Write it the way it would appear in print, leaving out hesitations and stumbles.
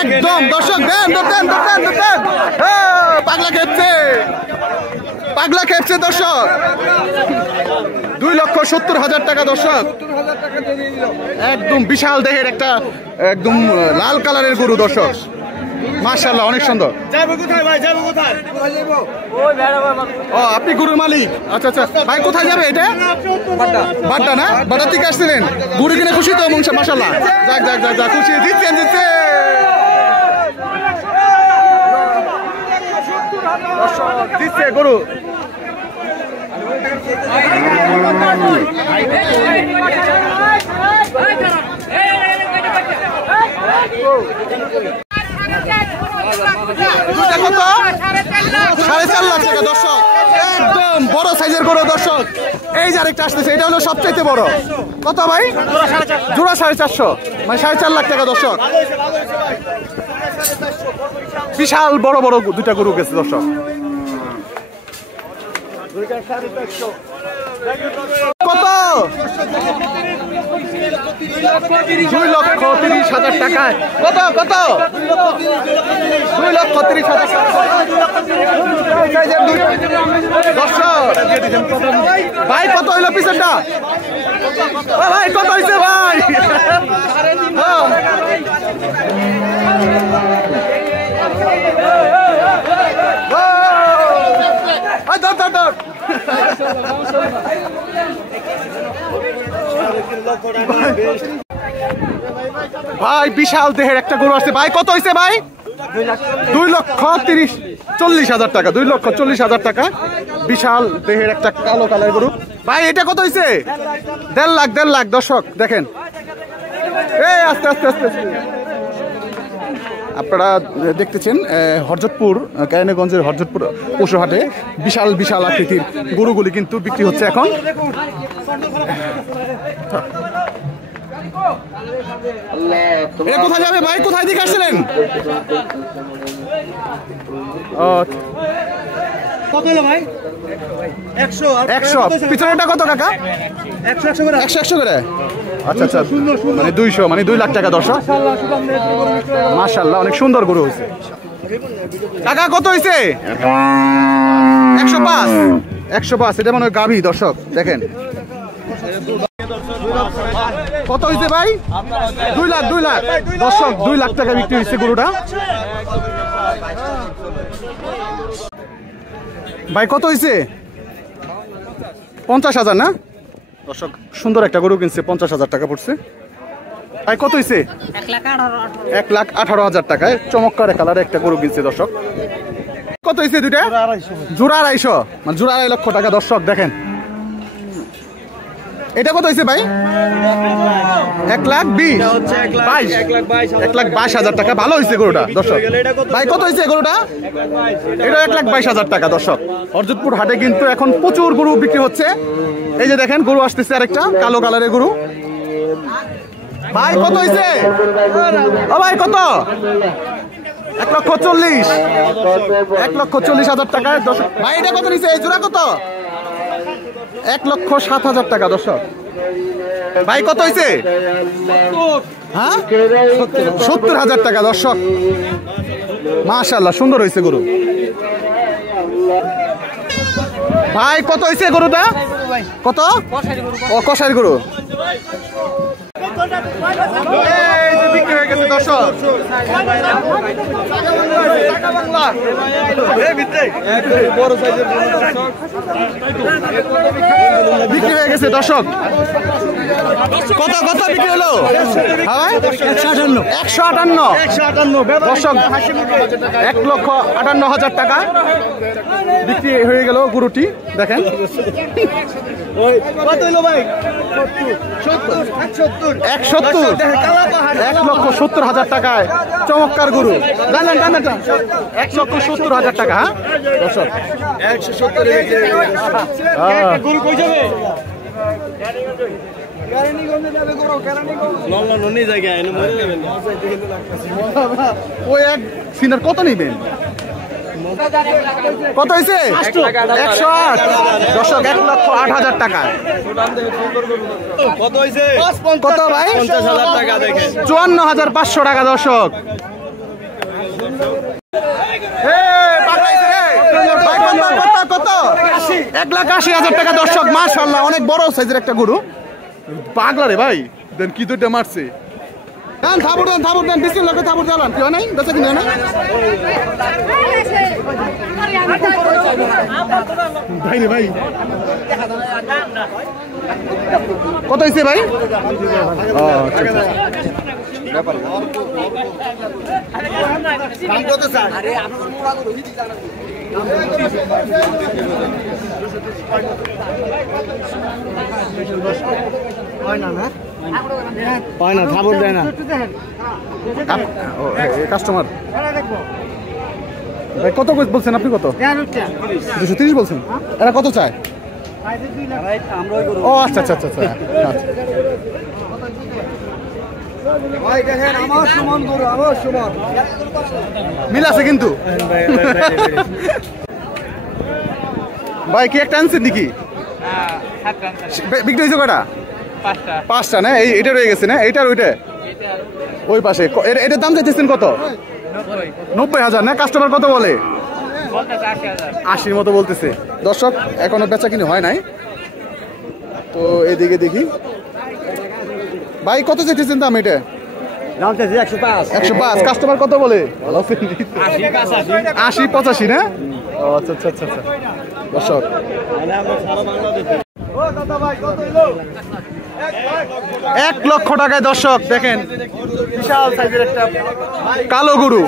একদম দর্শক দেন দেন দেন দেন, পাগলা খেপছে, পাগলা খেপছে দর্শক। 2,70,000 টাকা দর্শক। একদম বিশাল দেহের একটা একদম লাল কালারের গরু দর্শক, মাশাআল্লাহ অনেক সুন্দর। ও আপনি গরুর মালিক? আচ্ছা আচ্ছা ভাই, কোথায় যাবে এটা? বাড্ডা না? বাড্ডা থেকে আসছিলেন গরু কিনে খুশি তো? মাশাআল্লাহ, যাক যাক যাক যাক, খুশি দিচ্ছেন দিচ্ছে গরু। কত? 4.5 লাখ টাকা দর্শক, একদম বড় সাইজের গরু দর্শক। এই যে আরেকটা আসতেছে, এটা হলো সবচাইতে বড়। কত ভাই? জোড়া 450, মানে 4.5 লাখ টাকা দর্শক। বিশাল বড় বড় দুইটা গরু গেছে দর্শক। কত? 2,30,000 টাকায়। কত কত? 2,30,000 দর্শক। ভাই কত হইলো পিছনটা? ভাই কত হয়েছে ভাই? ভাই বিশাল দেহের একটা গরু আছে ভাই, কত হয়েছে ভাই? 2,40,000 টাকা। 2,40,000 টাকা বিশাল দেহের একটা কালো কালার গরু ভাই। এটা কত হয়েছে? 1.5 লাখ দর্শক দেখেন। এই আস্তে আস্তে আস্তে আপনারা দেখতেছেন হরজতপুর, কেরানীগঞ্জের হরজতপুর পশুহাটে বিশাল বিশাল আকৃতির গরুগুলি কিন্তু বিক্রি হচ্ছে এখন। কোথায় যাবে ভাই? কোথায় দিকে আসছিলেন? কত হলো ভাই? 100। পিছনেরটা কত কাকা? 100 করে। আচ্ছা আচ্ছা, মানে 200, মানে 2 লাখ টাকা দর্শক। মাশাআল্লাহ অনেক সুন্দর গরু হয়েছে। টাকা কত হয়েছে? 105। এটা মনে হয় গাভী দর্শক দেখেন। কত হয়েছে ভাই? 2 লাখ দর্শক, 2 লাখ টাকা বিক্রি হয়েছে গরুটা। ভাই কত হয়েছে? 50,000 না দর্শক? সুন্দর একটা গরু কিনছে, 50,000 টাকা পড়ছে। ভাই কত হয়েছে? 1,18,000 টাকায় চমৎকার কালারে একটা গরু কিনছে দর্শক। কত হয়েছে দুইটা? জোড়া 250, মানে জোড়া 2.5 লক্ষ টাকা দর্শক দেখেন। এটা কত হয়েছে ভাই? 1,22,000 টাকা। ভালো হয়েছে গরুটা দর্শক। ভাই কত হয়েছে গরুটা? এটা 1,22,000 টাকা দর্শক। হরজতপুর হাটে কিন্তু এখন প্রচুর গরু বিক্রি হচ্ছে। এই যে দেখেন গরু আসতেছে আরেকটা কালো কালারের গরু। ভাই কত হয়েছে? ও ভাই কত? 1,40,000। 1,40,000 টাকায় দর্শক। ভাই এটা কত নিচ্ছে? এই জোড়া কত? 1,07,000 টাকা দর্শক। ভাই কত হয়েছে? হ্যাঁ 70,000 টাকা দর্শক। মাশাআল্লাহ সুন্দর হয়েছে গরু। ভাই কত হয়েছে গরুটা? কত? ও কষাইর গরু। বিক্রি হয়ে গেছে দর্শক। বিক্রি হয়ে গেছে দর্শক। কত কত বিক্রি হলো? 158 দর্শক। 1,58,000 টাকা বিক্রি হয়ে গেল গরুটি দেখেন। কত হলো ভাই? 1,70,000 টাকায় চমৎকার গরু। 1,70,000 টাকা। হ্যাঁ দর্শক 170 গরু কই যাবে? ওই এক সিনার কত নিবেন? কত হয়েছে? 108 দর্শক, 1,08,000 টাকা। কত ভাই? 54,500 টাকা দর্শক। কত? 1,80,000 টাকা দর্শক। মাশাআল্লাহ, অনেক বড় সাইজের একটা গরু। পাগলা রে ভাই, দেন কি দুইটা মারছে। থাবুর দেন বিসমিল্লাহ করে থাবুর জ্বালান। কি হয় নাই? বেচা কিনে না ভাই রে ভাই। কত হয়েছে ভাই? হয় না, খাবার দেয় না কাস্টমার। ভাই কত বলছেন আপনি? কত? 230 বলছেন। এরা কত চায়? ও আচ্ছা আচ্ছা আচ্ছা আচ্ছা। মিল আছে কিন্তু। ভাই কি একটা আনছেন নাকি? বিক্রি হয়েছে কটা? 5টা না? এইটা রয়ে গেছে না? এইটার ওইটা ওই পাশে। এটার দাম চাইতেছেন কত? 90,000 না? কাস্টমার কত বলে? 80 মতো বলতেছে। দর্শক, এখনো বেচা কিনে হয় নাই। তো এদিকে দেখি ভাই কত চাইতেছেন দাম? এটা 105। কাস্টমার কত বলে? 80-85 না? ও আচ্ছা আচ্ছা আচ্ছা আচ্ছা। দর্শক, 1,00,000 টাকায় দর্শক দেখেন, বিশাল সাইজের একটা কালো গরু।